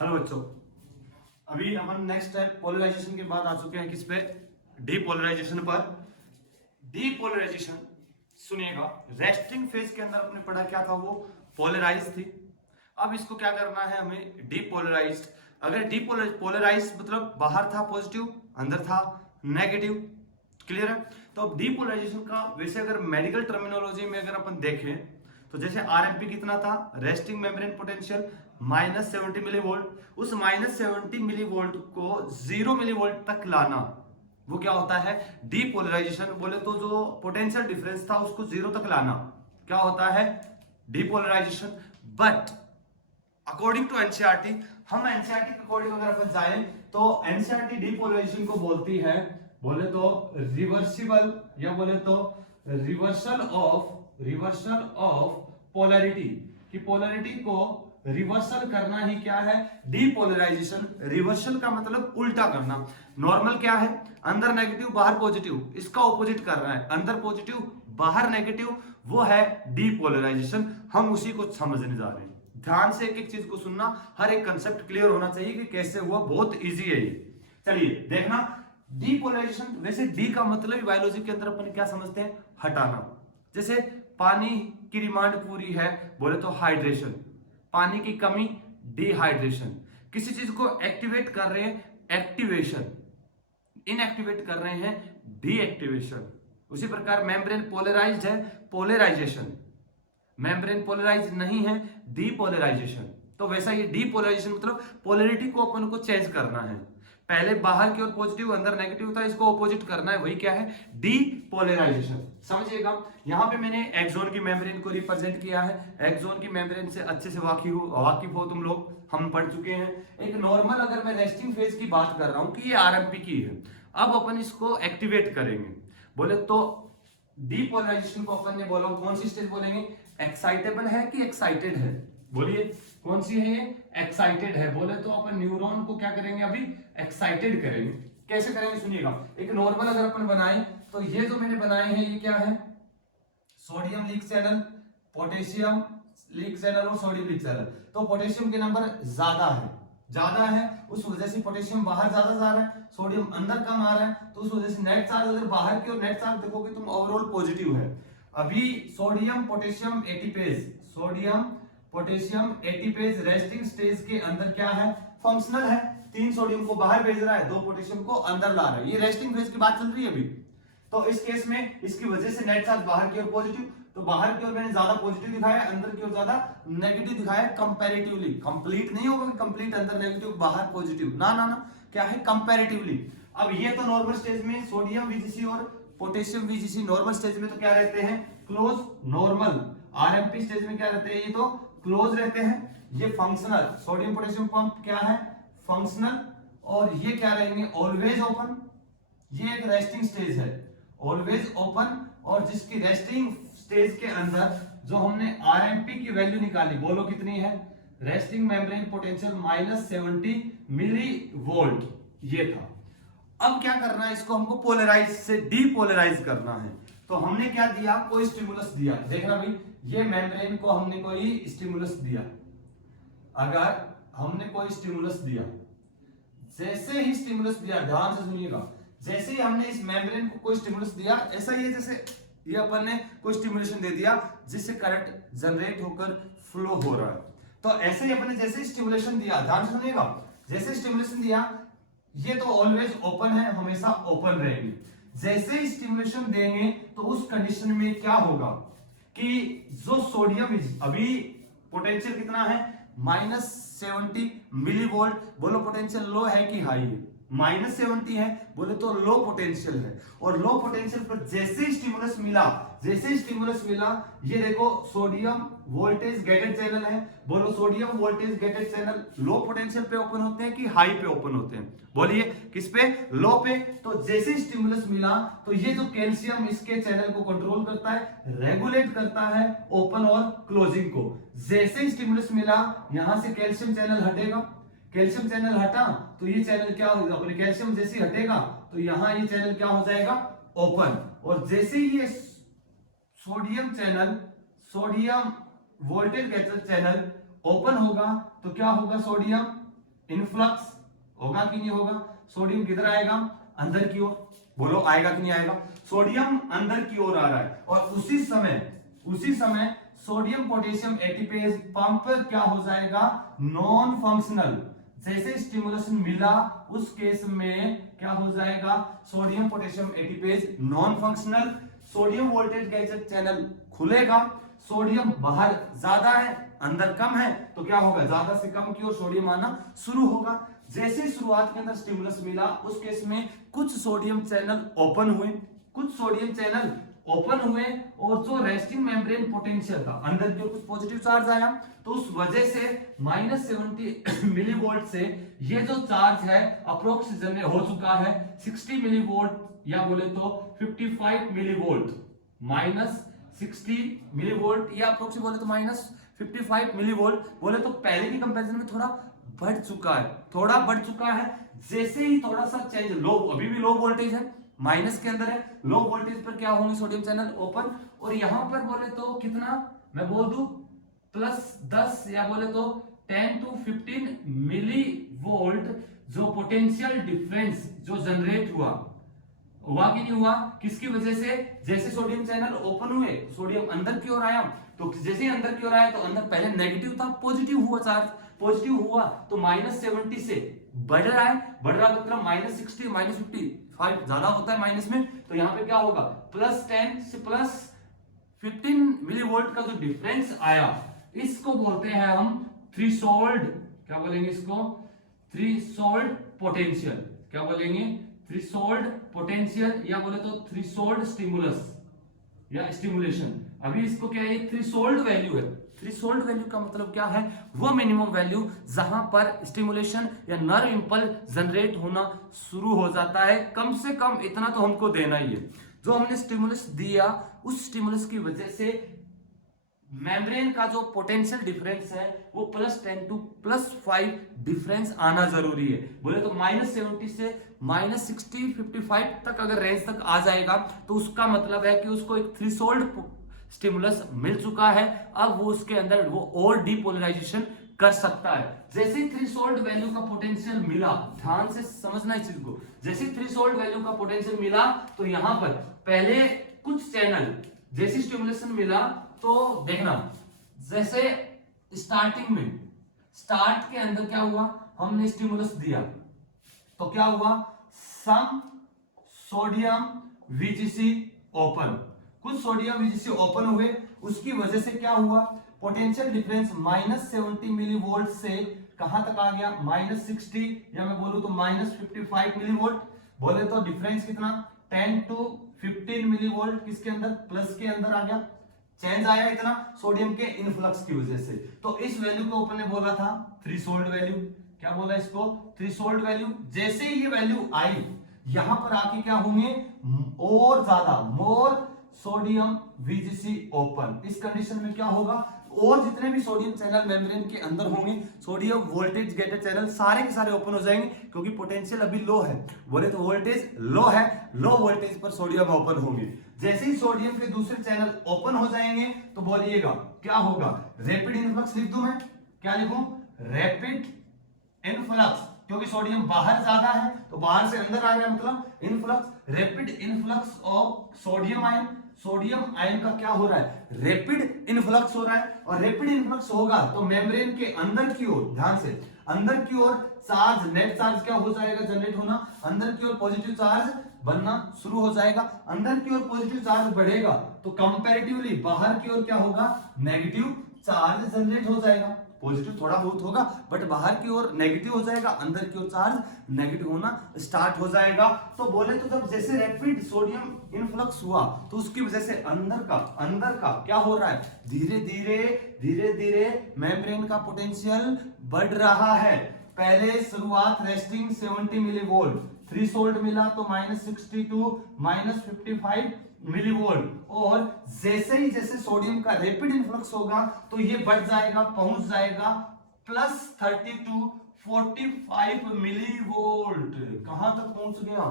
Hello बच्चों, अभी अपन next step polarisation के बाद आ चुके हैं किस पे? डीपोलराइजेशन पर। डीपोलराइजेशन सुनिएगा, रेस्टिंग फेज के अंदर अपने पढ़ा क्या था, वो पोलराइज थी। अब इसको क्या करना है हमें, डीपोलराइज्ड। अगर डीपोलराइज मतलब बाहर था पॉजिटिव, अंदर था नेगेटिव। क्लियर है? तो अब डीपोलराइजेशन का वैसे अगर मेडिकल टर्मिनोलॉजी में अगर अपन देखें तो जैसे आरएमपी कितना था, रेस्टिंग मेम्ब्रेन पोटेंशियल -70 मिलीवोल्ट। उस -70 मिलीवोल्ट को 0 मिलीवोल्ट तक लाना, वो क्या होता है? डीपोलराइजेशन। बोले तो जो पोटेंशियल डिफरेंस था उसको 0 तक लाना क्या होता है? Depolarisation. But according to NCERT, हम एनसीईआरटी के अकॉर्डिंग अगर अपन जाएं तो एनसीईआरटी डीपोलराइजेशन को बोलती है, बोले तो रिवर्सिबल, या बोले तो रिवर्सल ऑफ पोलैरिटी। कि पोलैरिटी को रिवर्सल करना ही क्या है? डीपोलराइजेशन। रिवर्सल का मतलब उल्टा करना। नॉर्मल क्या है? अंदर नेगेटिव बाहर पॉजिटिव, इसका ऑपोजिट कर रहा है, अंदर पॉजिटिव बाहर नेगेटिव, वो है डीपोलराइजेशन। हम उसी को समझने जा रहे हैं। ध्यान से एक एक चीज को सुनना, हर एक कंसेप्ट क्लियर होना चाहिए कि कैसे हुआ। बहुत इजी है ये। चलिए देखना, डीपोलराइजेशन। वैसे डी का मतलब बायोलॉजी के अंदर अपन क्या समझते हैं? हटाना। जैसे पानी की डिमांड पूरी है, बोले तो हाइड्रेशन। पानी की कमी, डिहाइड्रेशन। किसी चीज को एक्टिवेट कर रहे हैं, एक्टिवेशन। इनएक्टिवेट कर रहे हैं, डीएक्टिवेशन। उसी प्रकार मेम्ब्रेन पोलराइज्ड है, पोलराइजेशन। मेम्ब्रेन पोलराइज नहीं है, डीपोलराइजेशन। तो वैसा ये डीपोलराइजेशन मतलब पोलैरिटी को अपन को चेंज करना है। पहले बाहर की ओर पॉजिटिव अंदर नेगेटिव था, इसको ऑपोजिट करना है, वही क्या है? डीपोलराइजेशन। समझिएगा, यहां पे मैंने एक्सोन की मेम्ब्रेन को रिप्रेजेंट किया है। एक्सोन की मेम्ब्रेन से अच्छे से वाकिफ हो तुम लोग, हम पढ़ चुके हैं। एक नॉर्मल अगर मैं रेस्टिंग फेज की बात कर रहा हूं कि ये आरएमपी की है, अब अपन इसको एक्टिवेट करेंगे। बोले तो डीपोलराइजेशन को अपन ने बोला, कौन सी स्टेज बोलेंगे? एक्साइटेबल है कि एक्साइटेड है? बोलिए कौन सी है ये? एक्साइटेड है। बोले तो अपन न्यूरॉन को क्या करेंगे? अभी एक्साइटेड करेंगे। कैसे करेंगे सुनिएगा। एक नॉर्मल अगर अपन बनाए तो ये जो मैंने बनाए हैं ये क्या है? Sodium leak channel, potassium leak channel और सोडियम लीक चैनल। तो पोटेशियम के नंबर ज्यादा है, उस वजह से पोटेशियम बाहर ज्यादा जा रहा है, सोडियम अंदर कम आ रहा है। तो उस वजह से नेट चार्ज अगर बाहर की ओर नेट चार्ज देखोगे तुम ओवरऑल पॉजिटिव है। अभी sodium potassium ATPase, sodium potassium ATPase resting stage के अंदर क्या है? फंक्शनल है। 3 सोडियम को बाहर भेज रहा है, 2 पोटेशियम को अंदर ला रहा है। ये रेस्टिंग फेज की बात चल रही है अभी। तो इस केस में इसकी वजह से नेट चार्ज बाहर की ओर पॉजिटिव, तो बाहर की ओर मैंने ज्यादा पॉजिटिव दिखाया, अंदर की ओर ज्यादा नेगेटिव दिखाया कंपैरेटिवली। कंप्लीट नहीं होगा कि कंप्लीट अंदर नेगेटिव बाहर पॉजिटिव, ना ना ना, क्या है? कंपैरेटिवली। अब ये तो नॉर्मल स्टेज में सोडियम वीजीसी और पोटेशियम वीजीसी नॉर्मल स्टेज में तो क्या रहते हैं? क्लोज। नॉर्मल आरएमपी स्टेज में क्या रहते हैं? ये तो क्लोज रहते हैं। ये फंक्शनल, सोडियम पोटेशियम पंप क्या है? फंक्शनल। और ये क्या रहेंगे? Always open. ये एक रेस्टिंग स्टेज है, ऑलवेज ओपन। और जिसकी रेस्टिंग स्टेज के अंदर जो हमने आरएमपी की वैल्यू निकाली, बोलो कितनी है? रेस्टिंग मेम्ब्रेन पोटेंशियल -70 मिलीवोल्ट ये था। अब क्या करना है? इसको हमको पोलराइज से डीपोलराइज करना है। तो हमने क्या दिया? कोई स्टिमुलस दिया। देखना भाई, ये मेम्ब्रेन को हमने कोई स्टिमुलस दिया। अगर हमने कोई स्टिमुलस दिया, जैसे ही स्टिमुलस दिया, ध्यान से सुनिएगा, जैसे ही हमने इस मेम्ब्रेन को कोई स्टिमुलस दिया, ऐसा ही है जैसे ये अपन ने कोई स्टिमुलेशन दे दिया जिससे करंट जनरेट होकर फ्लो हो रहा है। तो ऐसे ही अपन ने जैसे स्टिमुलेशन दिया, ध्यान से सुनिएगा, जैसे स्टिमुलेशन दिया, ये तो ऑलवेज ओपन है, हमेशा ओपन रहेंगे। जैसे ही स्टिमुलेशन देंगे तो उस कंडीशन में क्या होगा कि जो सोडियम अभी पोटेंशियल कितना है? -70 मिलीवोल्ट। बोलो पोटेंशियल लो है कि हाई है? -70 है, बोले तो लो पोटेंशियल है। और लो पोटेंशियल पर जैसे ही स्टिमुलस मिला, ये देखो सोडियम वोल्टेज गेटेड चैनल है। बोलो sodium voltage gated channel low potential पे ओपन होते हैं कि हाई पे ओपन होते हैं? बोलिए किस पे? लो पे। तो जैसे ही स्टिमुलस मिला तो ये जो कैल्शियम इसके चैनल को कंट्रोल करता है, रेगुलेट करता है ओपन और क्लोजिंग को। जैसे ही स्टिमुलस मिला, यहां से कैल्शियम चैनल हटेगा, कैल्शियम चैनल हटा तो ये चैनल क्या होगा? अपने कैल्शियम जैसे ही हटेगा तो यहां ये चैनल क्या हो जाएगा? ओपन। और जैसे ही ये sodium channel, sodium voltage gated channel open होगा तो क्या होगा? सोडियम इनफ्लक्स होगा कि नहीं होगा? सोडियम किधर आएगा? अंदर की ओर। बोलो आएगा कि नहीं आएगा? सोडियम अंदर की ओर आ रहा है और उसी समय सोडियम पोटेशियम एटीपेज पंप क्या हो जाएगा? Non functional. जैसे स्टिमुलेशन मिला उस केस में क्या हो जाएगा? Sodium potassium ATPase non functional. Sodium voltage gadget channel खुलेगा। सोडियम बाहर ज्यादा है, अंदर कम है, तो क्या होगा? ज्यादा से कम की ओर सोडियम आना शुरू होगा। जैसे शुरुआत के अंदर स्टिमुलस मिला उस केस में कुछ सोडियम चैनल ओपन हुए और जो रेस्टिंग मेम्ब्रेन पोटेंशियल था, अंदर की ओर कुछ पॉजिटिव चार्ज आया, तो उस वजह से -70 मिलीवोल्ट से ये जो चार्ज है अप्रोक्स जनरेट हो चुका है 60 मिलीवोल्ट या बोले तो 55 मिलीवोल्ट, -60 मिलीवोल्ट या अप्रोक्स बोले तो -55 मिलीवोल्ट, बोले तो पहले की कंपैरिजन में थोड़ा बढ़ चुका है। जैसे ही थोड़ा सा चेंज, लो अभी भी लो वोल्टेज है, माइनस के अंदर है, लो वोल्टेज पर क्या होंगे? Sodium channel open. और यहां पर बोले तो कितना मैं बोल दूं, +10 या बोले तो 10 to 15 मिली वोल्ट जो पोटेंशियल डिफरेंस जो जनरेट हुआ कि नहीं हुआ? किसकी वजह से? जैसे सोडियम चैनल ओपन हुए, सोडियम अंदर की ओर आया, तो जैसे ही अंदर की ओर आया तो अंदर पहले नेगेटिव था, पॉजिटिव हुआ चार्ज, पॉजिटिव हुआ तो -70 से बढ़ रहा मतलब -60 -55 ज्यादा होता है माइनस में, तो यहाँ पे क्या होगा? +10 से +15 मिलीवोल्ट का जो डिफरेंस आया, इसको बोलते हैं हम थ्रेशोल्ड। क्या बोलेंगे इसको? Threshold potential. क्या बोलेंगे? थ्रेशोल्ड पोटेंशियल या बोले तो थ्रेशोल्ड स्टिमुलस या स्टिमुलेशन। अभी इसको क्या है? थ्रेशोल्ड वैल्यू है। थ्रेशोल्ड वैल्यू का मतलब क्या है? वो मिनिमम वैल्यू जहां पर स्टिमुलेशन या नर्व इंपल्स जनरेट होना शुरू हो जाता है। कम से कम इतना तो हमको देना ही है। जो हमने स्टिमुलस दिया उस स्टिमुलस की वजह से मेम्ब्रेन का जो पोटेंशियल डिफरेंस है वो +10 to +5 डिफरेंस आना जरूरी है। बोले तो -70 से -60 55 तक अगर रेंज तक आ जाएगा तो उसका मतलब है कि उसको एक थ्रेशोल्ड स्टिमुलस मिल चुका है। अब वो उसके अंदर वो और डीपोलराइजेशन कर सकता है। जैसे ही थ्रेशोल्ड वैल्यू का पोटेंशियल मिला, ध्यान से समझना इस चीज को, जैसे थ्रेशोल्ड वैल्यू का पोटेंशियल मिला तो यहां पर पहले कुछ चैनल, जैसे स्टिमुलेशन मिला तो देखना, जैसे स्टार्ट के अंदर क्या हुआ? हमने स्टिमुलस दिया तो क्या हुआ? सम सोडियम VGC ओपन, कुछ सोडियम VGC ओपन हुए, उसकी वजह से क्या हुआ? पोटेंशियल डिफरेंस -70 मिलीवोल्ट से कहां तक आ गया? -60 या मैं बोलूं तो -55 मिलीवोल्ट। बोले तो डिफरेंस कितना? 10 to 15 मिलीवोल्ट किसके अंदर? प्लस के अंदर आ गया। चेंज आया इतना सोडियम के इनफ्लक्स की वजह से। तो इस वैल्यू को अपन ने बोला था थ्रेशोल्ड वैल्यू। क्या बोला इसको? Threshold value. जैसे ही ये वैल्यू आई, यहां पर आके क्या होंगे? और ज्यादा मोर सोडियम VGC ओपन। इस कंडीशन में क्या होगा? और जितने भी सोडियम चैनल मेम्ब्रेन के अंदर होंगे, सोडियम वोल्टेज गेटेड चैनल सारे के सारे ओपन हो जाएंगे, क्योंकि पोटेंशियल अभी लो है। बोले तो वोल्टेज लो है, लो वोल्टेज पर सोडियम ओपन होंगे। जैसे ही सोडियम के दूसरे चैनल ओपन हो जाएंगे तो बोलिएगा क्या होगा? रैपिड इनफ्लक्स लिख दूं मैं? क्या लिखूं? रैपिड इनफ्लक्स, क्योंकि सोडियम बाहर ज्यादा है तो बाहर से अंदर आ रहा है, मतलब influx, rapid influx of sodium ion. Sodium ion का क्या हो रहा है? रैपिड इनफ्लक्स हो रहा है। और रैपिड इनफ्लक्स होगा तो मेम्ब्रेन के अंदर की ओर, ध्यान से, अंदर की ओर चार्ज, नेट चार्ज क्या हो जाएगा? जनरेट होना। अंदर की ओर पॉजिटिव चार्ज बनना शुरू हो जाएगा। अंदर की ओर पॉजिटिव चार्ज बढ़ेगा तो कंपैरेटिवली बाहर की ओर क्या होगा? नेगेटिव चार्ज जनरेट हो जाएगा। पॉजिटिव थोड़ा बहुत होगा बट बाहर की ओर नेगेटिव हो जाएगा, अंदर की ओर चार्ज नेगेटिव होना स्टार्ट हो जाएगा। तो बोले तो जब जैसे रैपिड सोडियम इनफ्लक्स हुआ तो उसकी वजह से अंदर का क्या हो रहा है? धीरे धीरे मेम्ब्रेन का पोटेंशियल बढ़ रहा है। पहले शुरुआत रेस्टिंग 70 मिलीवोल्ट, थ्रेशोल्ड मिला तो -60 to -55 मिलीवोल्ट, और जैसे सोडियम का रैपिड इनफ्लक्स होगा तो ये बढ़ जाएगा, पहुंच जाएगा +30 to 45 मिलीवोल्ट। कहां तक पहुंच गया?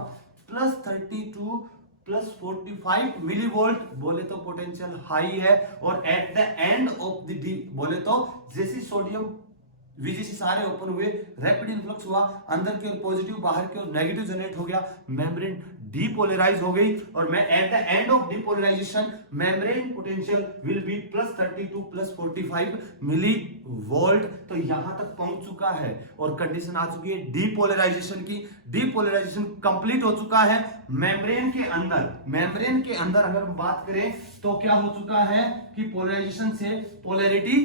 +30 to +45 मिलीवोल्ट। बोले तो पोटेंशियल हाई है। और eight the end of the D, बोले तो जैसे सोडियम VGC सारे ओपन हुए, रैपिड इन्फ्लक्स हुआ, अंदर की ओर पॉजिटिव बाहर की ओर नेगेटिव जनरेट हो गया, मेम्ब्रेन डीपोलराइज हो गई और मैं at the end of depolarisation membrane potential will be +32 +45 millivolt. तो यहां तक पहुंच चुका है और कंडीशन आ चुकी है डीपोलराइजेशन की। डीपोलराइजेशन कंप्लीट हो चुका है मेम्ब्रेन के अंदर अगर हम बात करें तो क्या हो चुका है कि पोलराइजेशन से पोलैरिटी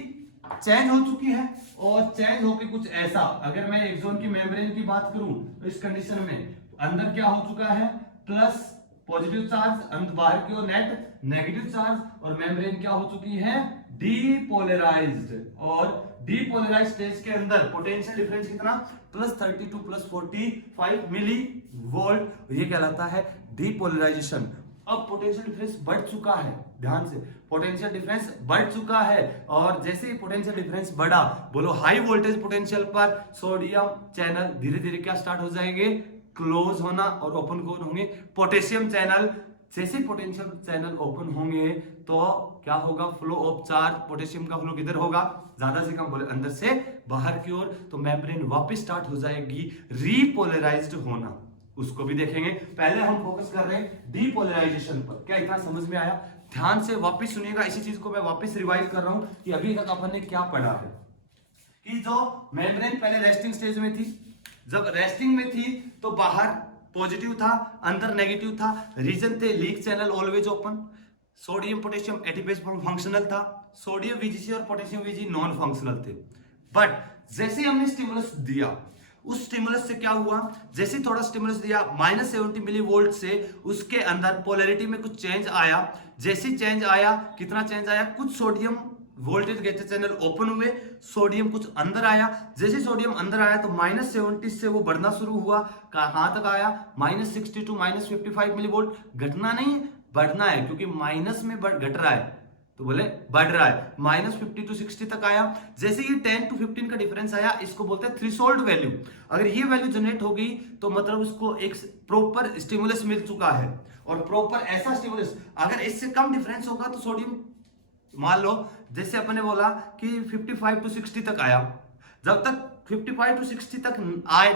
चेंज हो चुकी है और चेंज होके कुछ ऐसा, अगर मैं एक्सोन की मेम्ब्रेन की बात करूं तो इस कंडीशन में अंदर क्या हो चुका है प्लस पॉजिटिव चार्ज, अंदर बाहर की ओर नेट नेगेटिव चार्ज और मेम्ब्रेन क्या हो चुकी है डीपोलराइज्ड। और डीपोलराइज्ड स्टेज के अंदर पोटेंशियल डिफरेंस कितना +32 +45 मिली वोल्ट, ये कहलाता है डीपोलराइजेशन। अब पोटेंशियल डिफरेंस बढ़ चुका है, ध्यान से पोटेंशियल डिफरेंस बढ़ चुका है और जैसे ही पोटेंशियल डिफरेंस बढ़ा, बोलो हाई वोल्टेज पोटेंशियल पर सोडियम चैनल धीरे धीरे क्या स्टार्ट हो जाएंगे क्लोज होना और ओपन कौन होंगे पोटेशियम चैनल। जैसे पोटेंशियल चैनल ओपन होंगे तो क्या होगा फ्लो ऑफ चार्ज, पोटेशियम का फ्लो किधर होगा ज्यादा से कम, बोले अंदर से बाहर की ओर, तो मेम्ब्रेन वापस स्टार्ट हो जाएगी रीपोलराइज्ड होना, उसको भी देखेंगे। पहले हम फोकस कर रहे हैं डीपोलराइजेशन पर। क्या इतना समझ में आया? ध्यान से वापस सुनिएगा, इसी चीज को मैं वापस रिवाइज कर रहा हूं कि अभी तक अपन ने क्या पढ़ा है कि जो मेम्ब्रेन पहले रेस्टिंग स्टेज में थी, जब रेस्टिंग में थी तो बाहर पॉजिटिव था, अंदर नेगेटिव था, रीजन थे leak channel always open, sodium potassium ATPase functional था, सोडियम VGC और पोटेशियम VG नॉन फंक्शनल थे। बट जैसे हमने स्टिमुलस दिया, उस स्टिमुलस से क्या हुआ, जैसे थोड़ा स्टिमुलस दिया -70 मिली वोल्ट से उसके अंदर पोलैरिटी में कुछ चेंज आया। जैसे चेंज आया, कितना चेंज आया, कुछ sodium voltage gated channel open हुए, सोडियम कुछ अंदर आया। जैसे सोडियम अंदर आया तो -70 से वो बढ़ना शुरू हुआ, कहां तक आया -60 to -55 मिली वोल्ट। घटना नहीं बढ़ना है, क्योंकि माइनस में घट रहा है तो बोले बढ़ रहा है, -50 to 60 तक आया। जैसे ये 10 to 15 का डिफरेंस आया, इसको बोलते हैं थ्रेशोल्ड वैल्यू। अगर ये वैल्यू जनरेट हो गई तो मतलब उसको एक प्रॉपर स्टिमुलस मिल चुका है, और प्रॉपर ऐसा स्टिमुलस अगर इससे कम डिफरेंस होगा तो सोडियम, मान लो जैसे अपने बोला कि 55 to 60 तक आया, जब तक 55 to 60 तक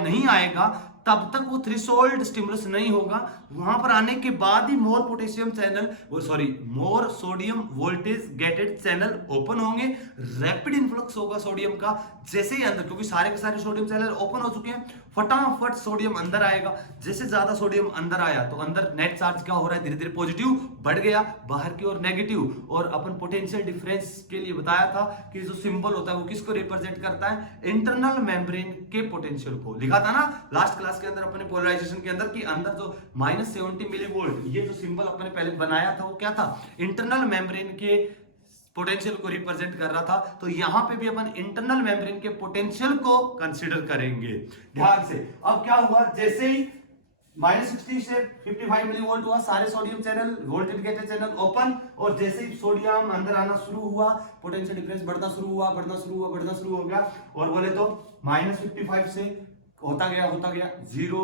नहीं आएगा तब तक वो थ्रेशोल्ड स्टिमुलस नहीं होगा। वहां पर आने के बाद ही more potassium channel, more sodium voltage gated channel open होंगे, रैपिड इन्फ्लक्स होगा सोडियम का। जैसे ही अंदर, क्योंकि सारे के सारे सोडियम चैनल ओपन हो चुके हैं, फटाफट सोडियम अंदर आएगा। जैसे ज्यादा सोडियम अंदर आया तो अंदर नेट चार्ज क्या हो रहा है, धीरे धीरे पॉजिटिव बढ़ गया, बाहर की ओर नेगेटिव। और अपन पोटेंशियल डिफरेंस के लिए बताया था कि जो सिंबल होता है वो किसको रिप्रेजेंट करता है, इंटरनल मेम्ब्रेन के पोटेंशियल को। लिखा था ना लास्ट क्लास के अंदर अपने पोलराइजेशन के अंदर कि अंदर जो -70 मिली वोल्ट, ये जो सिंबल अपने पहले बनाया था वो क्या था, इंटरनल मेम्ब्रेन के पोटेंशियल को रिप्रेजेंट कर रहा था। तो यहां पे भी अपन इंटरनल मेम्ब्रेन के पोटेंशियल को कंसीडर करेंगे ध्यान से। अब क्या हुआ, जैसे ही -60 से 55 मिली वोल्ट हुआ, सारे sodium channel voltage gated channel open, और जैसे ही सोडियम अंदर आना शुरू हुआ, पोटेंशियल डिफरेंस बढ़ना शुरू हो गया। और बोले तो -55 से होता गया 0,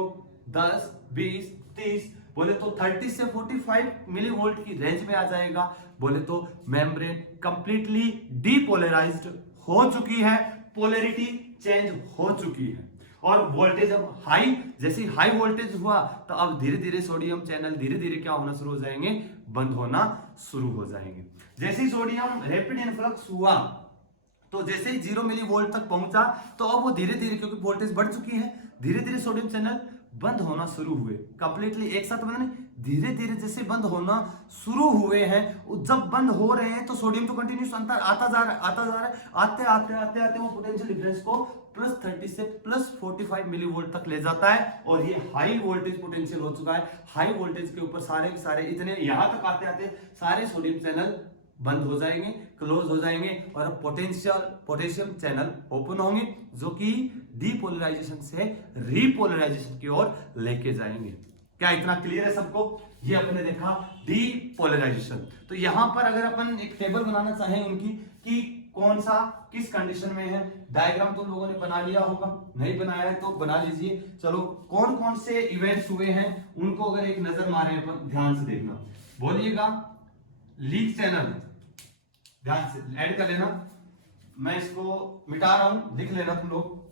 10, 20, 30, बोले तो 30 से 45 मिली वोल्ट की रेंज में आ जाएगा। बोले तो मेम्ब्रेन कंप्लीटली डीपोलराइज्ड हो चुकी है, पोलैरिटी चेंज हो चुकी है। और वोल्टेज अब हाई, जैसे हाई वोल्टेज हुआ तो अब धीरे धीरे सोडियम चैनल धीरे धीरे क्या होना शुरू हो जाएंगे, बंद होना शुरू हो जाएंगे। जैसे ही सोडियम रैपिड इन्फ्लक्स हुआ तो जैसे ही 0 मिली वोल्ट तक पहुंचा तो अब वो धीरे धीरे, क्योंकि वोल्टेज बढ़ चुकी है, धीरे धीरे सोडियम चैनल बंद होना शुरू हुए। कंप्लीटली एक साथ बंद नहीं, धीरे धीरे जैसे बंद होना शुरू हुए हैं, जब बंद हो रहे हैं तो सोडियम तो कंटिन्यूस अंतर आता जा रहा है, आते वो पोटेंशियल डिफरेंस को +30 से +45 मिली वोल्ट तक ले जाता है। और ये हाई वोल्टेज पोटेंशियल हो चुका है। हाई वोल्टेज के ऊपर सारे इतने यहां तक आते सारे सोडियम चैनल बंद हो जाएंगे, क्लोज हो जाएंगे, और पोटेशियम चैनल ओपन होंगे, जो कि डीपोलराइजेशन से रीपोलराइजेशन की ओर लेके जाएंगे। क्या इतना क्लियर है सबको? ये अपने देखा डीपोलराइजेशन। तो यहां पर अगर अपन एक टेबल बनाना चाहें उनकी कि कौन सा किस कंडीशन में है, डायग्राम तो लोगों ने बना लिया होगा, नहीं बनाया है तो बना लीजिए। चलो कौन कौन से इवेंट्स हुए हैं उनको अगर एक नजर मारे अपन, ध्यान से देखना, बोलिएगा। लीक चैनल ध्यान से ऐड कर लेना, मैं इसको मिटा रहा हूं, लिख लेना तुम लोग।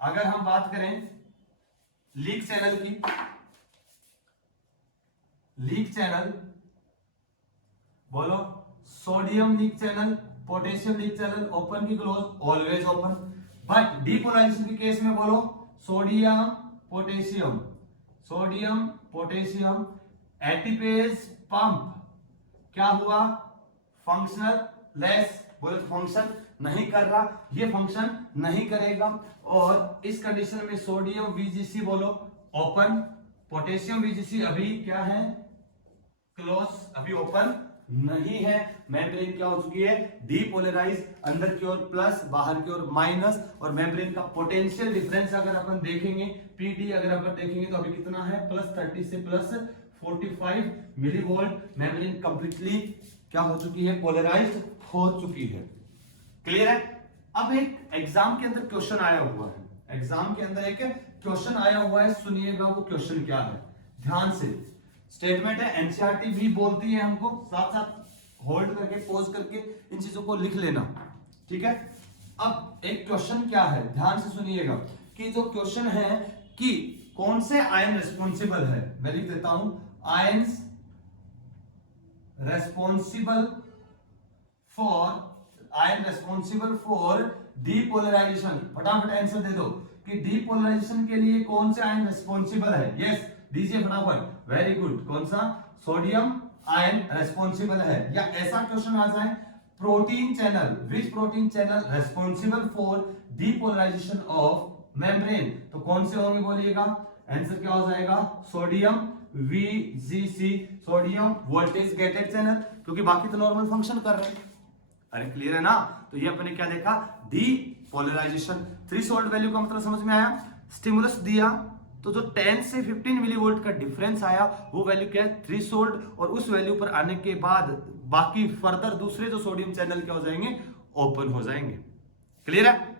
अगर हम बात करें लीक चैनल की, लीक चैनल बोलो, sodium leak channel, potassium leak channel, open की close, always open. But depolarization के केस में बोलो sodium potassium, sodium potassium ATPase pump क्या हुआ, फंक्शनल लेस, बोले तो फंक्शन नहीं कर रहा, ये फंक्शन नहीं करेगा। और इस कंडीशन में सोडियम VGC बोलो ओपन, पोटेशियम VGC अभी क्या है, क्लोज, अभी ओपन नहीं है। मेम्ब्रेन क्या हो चुकी है, डीपोलराइज, अंदर की ओर प्लस, बाहर की ओर माइनस। और मेम्ब्रेन का पोटेंशियल डिफरेंस अगर अपन देखेंगे, पीटी अगर अपन देखेंगे तो अभी कितना है, +30 से +45 मिलीवोल्ट। मेम्ब्रेन कंप्लीटली क्या हो चुकी है, पोलराइज्ड हो चुकी है। क्लियर है। अब एक एग्जाम के अंदर क्वेश्चन आया हुआ है, एग्जाम के अंदर एक क्वेश्चन आया हुआ है, सुनिएगा वो क्वेश्चन क्या है, ध्यान से। स्टेटमेंट है, एनसीईआरटी भी बोलती है हमको, साथ साथ होल्ड करके पॉज करके इन चीजों को लिख लेना, ठीक है। अब एक क्वेश्चन क्या है, ध्यान से सुनिएगा कि जो क्वेश्चन है कि कौन से आयन रेस्पॉन्सिबल है, मैं लिख देता हूं, आयंस रेस्पॉन्सिबल फॉर डीपोलराइजेशन। फटाफट आंसर दे दो कि डीपोलराइजेशन के लिए कौन से आयन रेस्पॉन्सिबल है। यस, दीजिए फटाफट, वेरी गुड। कौन सा, सोडियम आयन रेस्पॉन्सिबल है। या ऐसा क्वेश्चन आ जाए, protein channel, which protein channel responsible for depolarisation of membrane, तो कौन से होंगे बोलिएगा, आंसर क्या हो जाएगा, sodium VGC, sodium voltage gated channel, क्योंकि बाकी तो नॉर्मल फंक्शन कर रहे हैं। अरे क्लियर है ना। तो ये अपने क्या देखा, डीपोलराइजेशन। थ्रेशोल्ड वैल्यू का मतलब समझ में आया, स्टिमुलस दिया तो जो 10 से 15 मिलीवोल्ट का डिफरेंस आया वो वैल्यू क्या है, थ्रेशोल्ड। और उस वैल्यू पर आने के बाद बाकी फर्दर दूसरे जो सोडियम चैनल क्या हो जाएंगे, ओपन हो जाएंगे। क्लियर है।